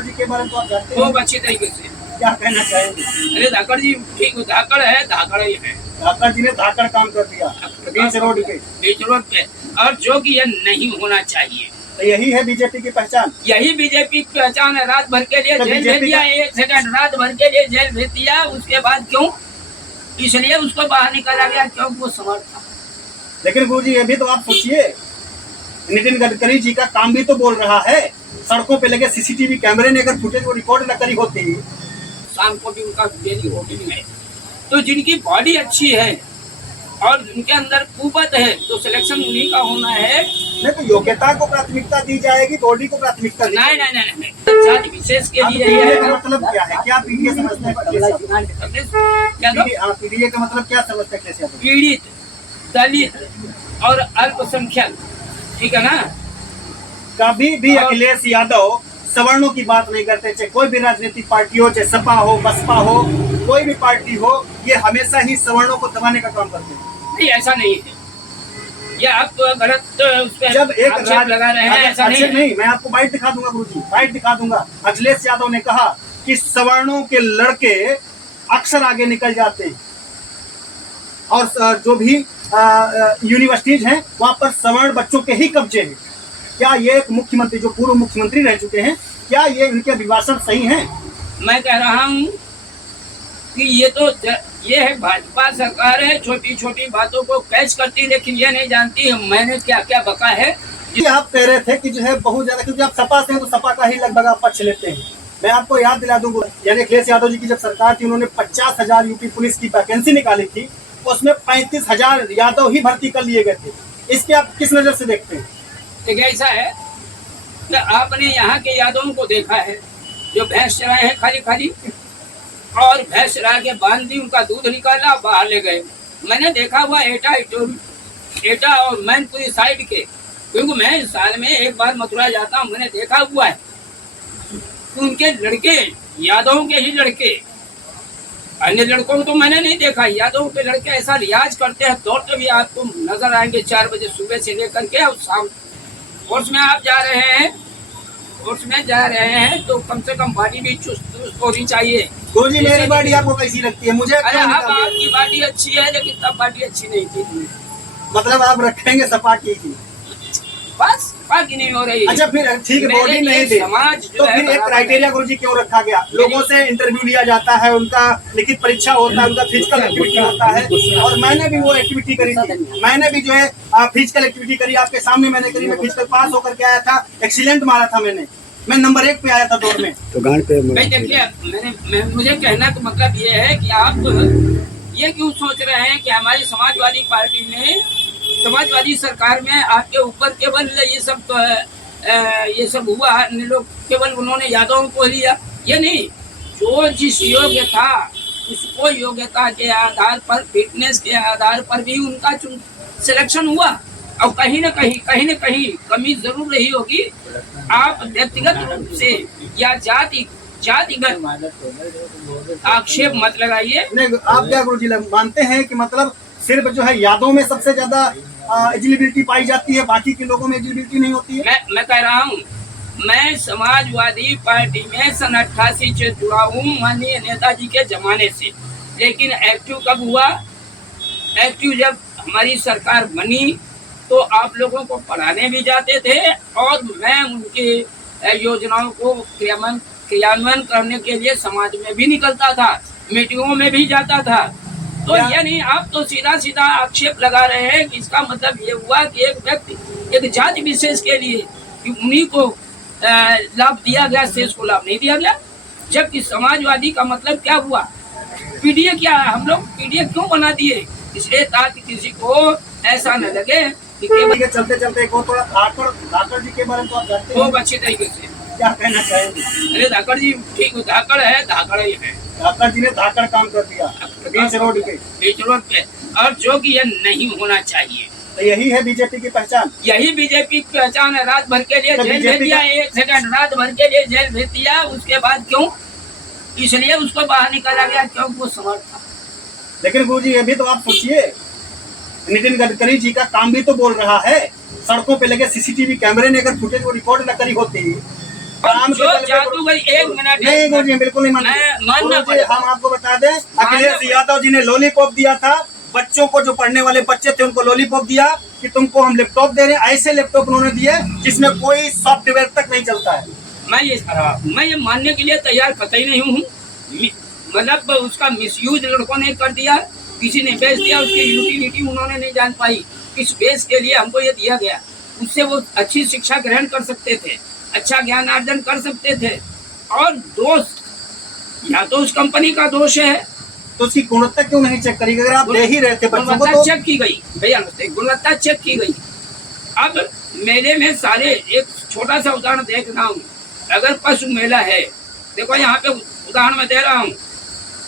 धाकड़ जी के बारे में तो आप जानते हैं खूब अच्छी तरीके से। क्या कहना चाहेंगे? अरे धाकड़ जी ठीक धाकड़ है, धाकड़ ही है। धाकड़ जी ने धाकड़ काम कर दिया बीच रोड पे, बीच रोड पे, और जो कि ये नहीं होना चाहिए। तो यही है बीजेपी की पहचान। यही बीजेपी की पहचान है। रात भर के लिए तो जेल भेज दिया, एक सेकंड, रात भर के लिए जेल भेज दिया, उसके बाद क्यों? इसलिए उसको बाहर निकाला गया क्योंकि वो समर्थ था। लेकिन गुरुजी ये भी तो आप सोचिए, नितिन गडकरी जी का काम भी तो बोल रहा है। सड़कों पे लगे सीसीटीवी कैमरे ने अगर फुटेज को रिकॉर्ड न करी होती, शाम को भी उनका डेली वोटिंग है, तो जिनकी बॉडी अच्छी है और जिनके अंदर कुवत है तो सिलेक्शन उन्हीं का होना है। नहीं तो योग्यता को प्राथमिकता दी जाएगी, बॉडी को प्राथमिकता दी नहीं नहीं नहीं नहीं, जाति विशेष के लिए पीडीए का मतलब क्या है? क्या पीडीए समझते हैं? पीडीए का मतलब क्या समझते हैं? कैसे पीड़ित, दलित और अल्पसंख्यक, ठीक है ना? कभी भी अखिलेश यादव सवर्णों की बात नहीं करते, चाहे कोई भी राजनीतिक पार्टी हो, चाहे सपा हो, बसपा हो, कोई भी पार्टी हो, ये हमेशा ही सवर्णों को दबाने का काम करते हैं। नहीं, ऐसा नहीं है, ये आप गलत उस पे जब एक आक्षेप लगा रहे हैं। ऐसा नहीं, मैं आपको बाइट दिखा दूंगा गुरुजी, बाइट दिखा दूंगा। अखिलेश यादव ने कहा कि सवर्णों के लड़के अक्सर आगे निकल जाते हैं और जो भी यूनिवर्सिटीज हैं वहां पर सवर्ण बच्चों के ही कब्जे हैं। क्या ये एक मुख्यमंत्री जो पूर्व मुख्यमंत्री रह चुके हैं, क्या ये इनके अभिभाषण सही हैं? मैं कह रहा हूँ कि ये है भाजपा सरकार है, छोटी छोटी बातों को कैच करती, लेकिन ये नहीं जानती मैंने क्या क्या बका है। आप कह रहे थे कि जो है बहुत ज्यादा, क्योंकि आप सपा से हैं तो सपा का ही लगभग आप पक्ष लेते हैं। मैं आपको याद दिला दूंगा, यानी अखिलेश यादव जी की जब सरकार थी, उन्होंने 50,000 यूपी पुलिस की वैकेंसी निकाली थी, उसमें 35,000 यादव ही भर्ती कर लिए गए थे। इसके आप किस नजर से देखते हैं? देखिए ऐसा है कि आपने यहाँ के यादवों को देखा है जो भैंस चराए हैं खाली खाली, और भैंस चरा के बांध दी, उनका दूध निकाला, बाहर ले गए। मैंने देखा हुआ एटा और मैनपुरी साइड के, क्योंकि मैं साल में एक बार मथुरा जाता हूँ, मैंने देखा हुआ है कि उनके लड़के, यादवों के ही लड़के, अन्य लड़कों को तो मैंने नहीं देखा, यादवों के लड़के ऐसा रियाज करते हैं, दौड़ते भी आपको नजर आएंगे 4 बजे सुबह से लेकर के और शाम। कोर्स में आप जा रहे हैं तो कम से कम बॉडी भी चुस्त होनी चाहिए। गुरुजी मेरी बॉडी आपको कैसी लगती है? मुझे अरे अब आपकी बॉडी अच्छी है, लेकिन तब बॉडी अच्छी नहीं थी। मतलब आप रखेंगे सपा की बस सपा की नहीं हो रही। अच्छा फिर ठीक है, बॉडी नहीं थी समाज तो फिर एक क्राइटेरिया गुरुजी क्यों रखा गया? लोगों से इंटरव्यू लिया जाता है, उनका लिखित परीक्षा होता है, उनका फिजिकल एक्टिविटी होता है, और मैंने भी वो एक्टिविटी करी थी। मैंने भी जो है फिजिकल एक्टिविटी करी, आपके सामने मैंने करी। मैं फिजिकल पास होकर के आया था, एक्सीलेंट मारा था मैं नंबर 1 पे आया था दौड़ में। तो गांड पे देखिए मुझे कहना का मतलब ये है कि आप ये क्यों सोच रहे हैं कि हमारी समाजवादी पार्टी में, समाजवादी सरकार में आपके ऊपर केवल ये सब हुआ, लोग केवल उन्होंने यादवों को लिया, ये नहीं, जो जिस योग्य था उसको योग्यता के आधार पर, फिटनेस के आधार पर भी उनका सिलेक्शन हुआ। और कहीं न कहीं कमी जरूर रही होगी। आप व्यक्तिगत रूप से या जातिगत आक्षेप मत लगाइए। आप क्या गुरुजी मानते हैं कि मतलब सिर्फ जो है यादव में सबसे ज्यादा एलिजिबिलिटी पाई जाती है, बाकी के लोगों में एलिजिबिलिटी नहीं होती है? मैं कह रहा हूँ, मैं समाजवादी पार्टी में सन 88 से जुड़ा हूँ, माननीय नेताजी के जमाने से। लेकिन एक्टिव कब हुआ? एक्टिव जब हमारी सरकार बनी तो आप लोगों को पढ़ाने भी जाते थे और मैं उनकी योजनाओं को क्रियान्वयन करने के लिए समाज में भी निकलता था, मीटिंगों में भी जाता था। तो ये नहीं, आप तो सीधा आक्षेप लगा रहे हैं कि इसका मतलब ये हुआ कि एक व्यक्ति, एक जाति विशेष के लिए कि उन्हीं को लाभ दिया गया, शेष को लाभ नहीं दिया गया। जबकि समाजवादी का मतलब क्या हुआ? पीडीए क्या है? हम लोग पीडीए क्यों बना दिए? इसलिए ताकि किसी को ऐसा न लगे कि चलते चलते थोड़ा धाकड़ जी के बारे में तो आप जानते हैं खूब अच्छी तरीके से। क्या कहना चाहेंगे? अरे धाकड़ जी ठीक धाकड़ है, धाकड़ ही है। धाकड़ जी ने धाकड़ काम कर दिया बीच रोड पे, और जो कि ये नहीं होना चाहिए। तो यही है बीजेपी की पहचान। यही बीजेपी की पहचान है। रात भर के लिए जेल भेज दिया, एक सेकंड, रात भर के लिए जेल भेज दिया, उसके बाद क्यों? इसलिए उसको बाहर निकाला गया क्योंकि वो समर्थ था। लेकिन गुरुजी ये भी तो आप सोचिए, नितिन गडकरी जी का काम भी तो बोल रहा है। सड़कों पे लगे सीसीटीवी कैमरे ने अगर फुटेज को रिकॉर्ड न करी होती, काम जो जादूगर 1 मिनट नहीं गुरुजी बिल्कुल नहीं मैं मानना गुरुजी, पड़ेगा। हम आपको बता दें अखिलेश पड़ेगा। यादव जी ने लॉलीपॉप दिया था बच्चों को, जो पढ़ने वाले बच्चे थे उनको लॉलीपॉप दिया कि तुमको हम लैपटॉप दे रहे हैं। ऐसे लैपटॉप उन्होंने दिए जिसमें कोई सॉफ्टवेयर तक नहीं चलता है। मैं ये मानने के लिए तैयार कतई नहीं हूँ। मतलब उसका मिसयूज लड़कों ने कर दिया, किसी ने बेच दिया, उसकी यूटिलिटी उन्होंने नहीं जान पाई किस बेस के लिए हमको ये दिया गया। उससे वो अच्छी शिक्षा ग्रहण कर सकते थे, अच्छा ज्ञान अर्जन कर सकते थे। और दोष या तो उस कंपनी का दोष है, तो उसकी गुणवत्ता क्यों नहीं चेक करी? अगर आप दे ही रहे थे बच्चों को गुणवत्ता तो चेक की गई भैया, गुणवत्ता चेक की गई। अब मेले में सारे, एक छोटा सा उदाहरण देख रहा हूँ, अगर पशु मेला है, देखो यहाँ पे उदाहरण मैं दे रहा हूँ,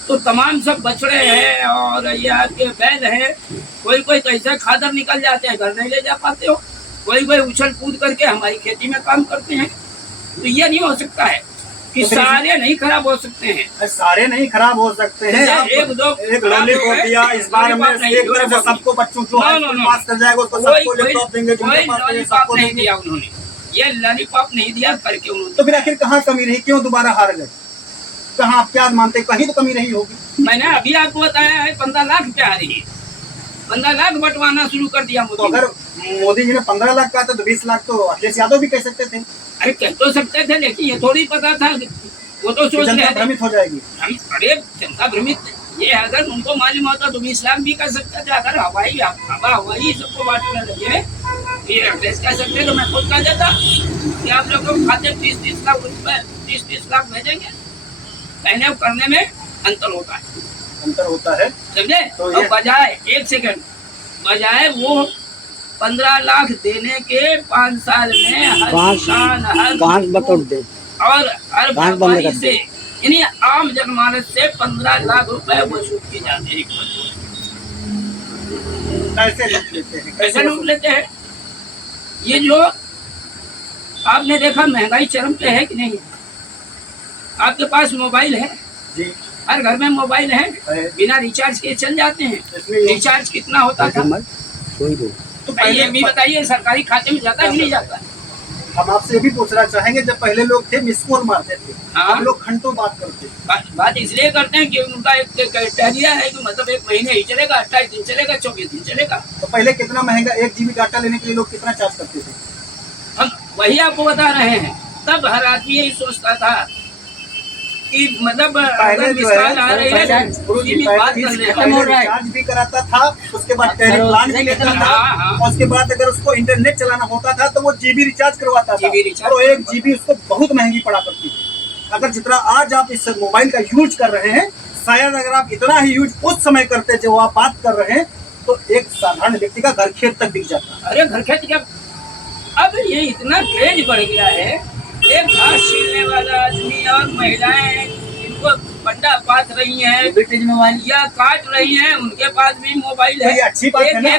तो तमाम सब बछड़े हैं और ये आपके बैल हैं। कोई कैसे खादर निकल जाते हैं, घर नहीं ले जा पाते हो। कोई उछल कूद करके हमारी खेती में काम करते हैं। तो ये नहीं हो सकता है कि सारे नहीं खराब हो सकते हैं। सारे नहीं खराब हो सकते हैं। एक दो एक लॉलीपॉप दिया इस बार में, एक तरफ से सबको बच्चों जो पास कर जाएगा उसको सबको लैपटॉप देंगे। कोई लॉलीपॉप नहीं दिया उन्होंने, ये लॉलीपॉप नहीं दिया करके उन्होंने। तो फिर आखिर कहाँ कमी रही, क्यों दोबारा हार गए? कहाँ आप क्या मानते, कहीं तो कमी रही होगी? मैंने अभी आपको बताया है 15 लाख पे आ रही है, 15 लाख बंटवाना शुरू कर दिया तो मोदी। अगर मोदी जी ने 15 लाख कहा था तो 20 लाख तो अखिलेश यादव भी कह सकते थे। अरे कह तो सकते थे, लेकिन ये थोड़ी पता था, वो तो सोच जनता रहे थे। भ्रमित हो जाएगी। अरे जनता भ्रमित, ये अगर उनको मालूम होता तो 20 लाख भी कर सकते थे। अगर हवाई सबको बांटने लगे, ये अखिलेश कह सकते तो मैं खुद कह देता कि आप लोग खाते 30-30 लाख रुपए, 30-30 लाख भेजेंगे। कहने और करने में अंतर होता है, अंतर होता है, समझे? तो और बजाय, एक सेकंड, बजाय वो 15 लाख देने के 5 साल में हर किसान, हर और हर व्यापारी से, यानी आम जनमानस से 15 लाख रुपए वसूल किए जाते हैं। कैसे लूट लेते हैं, कैसे लूट लेते हैं? ये जो आपने देखा, महंगाई चरम पे है कि नहीं है? आपके पास मोबाइल है जी, हर घर में मोबाइल है, बिना रिचार्ज के चल जाते हैं। रिचार्ज कितना होता था? तो भाई ये भी बताइए, सरकारी खाते में जाता है कि नहीं जाता? हम आपसे भी पूछना चाहेंगे, जब पहले लोग थे मिस कॉल मारते थे, हाँ। हम लोग घंटों बात करते थे। बात इसलिए करते हैं कि उनका एक क्राइटेरिया है कि मतलब 1 महीने ही चलेगा, 28 दिन चलेगा, 24 दिन चलेगा। तो पहले कितना महंगा 1 GB डाटा लेने के लिए लोग कितना चार्ज करते थे? हम वही आपको बता रहे हैं। तब हर आदमी यही सोचता था कि मतलब अगर मिसाल आ रही है, बात कर ले, रिचार्ज भी कराता था, उसके बाद प्लान भी लेता था, और उसके बाद अगर उसको इंटरनेट चलाना होता था तो वो GB रिचार्ज करवाता था, और वो 1 GB उसको बहुत महंगी पड़ा करती थी। अगर जितना आज आप इस मोबाइल का यूज कर रहे हैं, शायद अगर आप इतना ही यूज उस समय करते जो आप बात कर रहे हैं, तो एक साधारण व्यक्ति का घर खेत तक बिक जाता। अरे घर खेत क्या, अब ये इतना क्रेज बढ़ गया है। एक घास छीलने वाला आदमी और महिलाएं इनको पंडा पात रही हैं, या काट रही हैं, उनके पास भी मोबाइल है। ये अच्छी बात है ना।